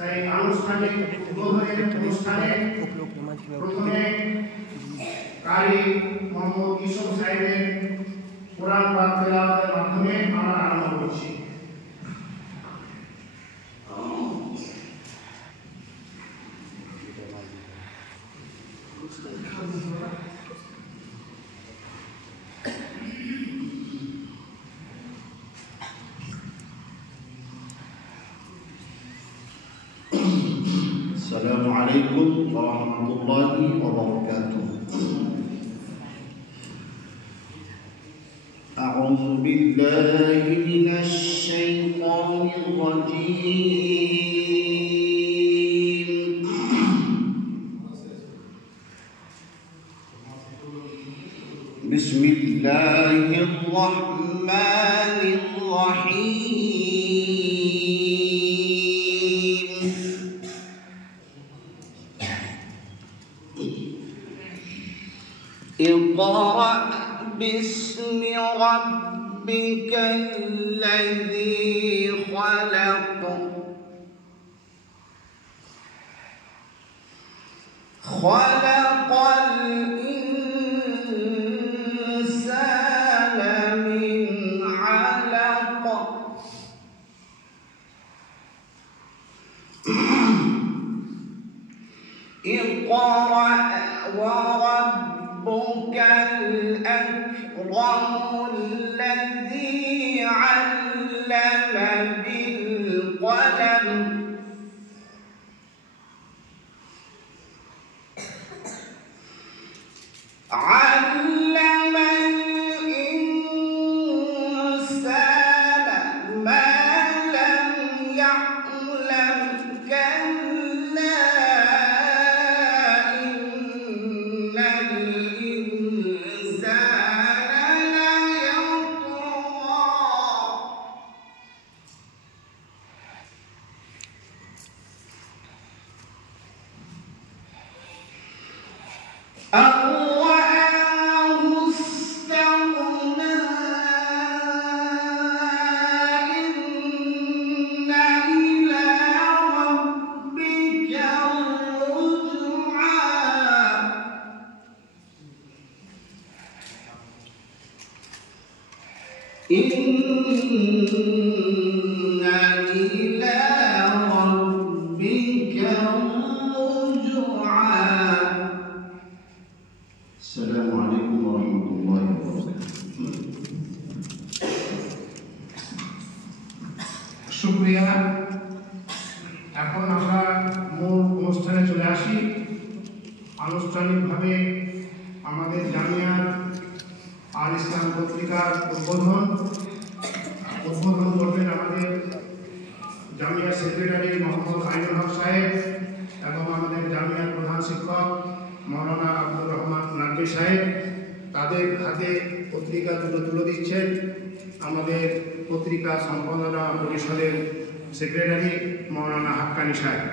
তাই আনুষ্ঠানিক উদ্বোধনের অনুষ্ঠানে প্রথমে কারি মোহাম্মদ ইউসুফ সাহেবের কোরআন পাক তেলাওয়াতের মাধ্যমে আমরা আরম্ভ করছি। السلام عليكم ورحمة الله وبركاته. أعوذ بالله من الشيطان الرجيم. بسم الله الرحمن الرحيم. اقرأ باسم ربك الذي خلق خلق الإنسان من علق اقرأ وربك الأكرم الذي علم بالقلم علم الإنسان ما لم يعلم كلا إن الإنسان ليطغى أن رآه استغنى إن إلى ربك الرجعى إن إلى ربك الرجعى. السلام عليكم ورحمة الله وبركاته. শুকরিয়া। এখন আমরা মূল অনুষ্ঠানে চলে আসি। আনুষ্ঠানিকভাবে আমাদের জামিয়ার আল ইসলাম পত্রিকার উদ্বোধন করবেন আমাদের জামিয়া সেক্রেটারি মোহাম্মদ আইনুল হক সাহেব এবং আমাদের জামিয়ার প্রধান শিক্ষক মৌলানা আব্দুর রহমান নাকভি সাহেব। তাদের হাতে পত্রিকা তুলে দিচ্ছেন আমাদের পত্রিকা সম্পাদনা পরিষদের সেক্রেটারি মৌলানা হাক্কানি সাহেব।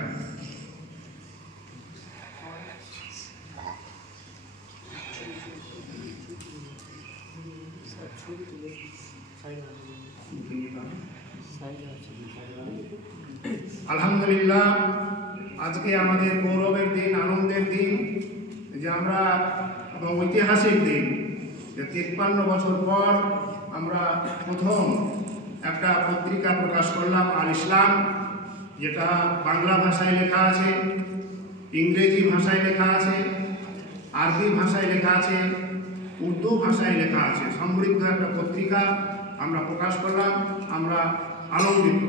আলহামদুলিল্লাহ, আজকে আমাদের গৌরবের দিন, আনন্দের দিন যে আমরা এবং ঐতিহাসিক দিন যে 53 বছর পর আমরা প্রথম একটা পত্রিকা প্রকাশ করলাম আল ইসলাম, যেটা বাংলা ভাষায় লেখা আছে, ইংরেজি ভাষায় লেখা আছে, আরবি ভাষায় লেখা আছে, উর্দু ভাষায় লেখা আছে। সমৃদ্ধ একটা পত্রিকা আমরা প্রকাশ করলাম, আমরা আনন্দিত।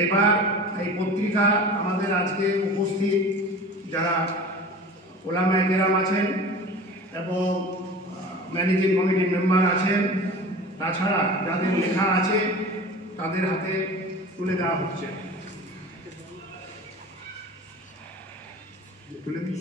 এইবার এই পত্রিকা আমাদের আজকে উপস্থিত যারা ওলামায়ে কেরাম আছেন এবং ম্যানেজিং কমিটির মেম্বার আছেন, তাছাড়া যাদের লেখা আছে তাদের হাতে তুলে দেওয়া হচ্ছে। তুলে দিন।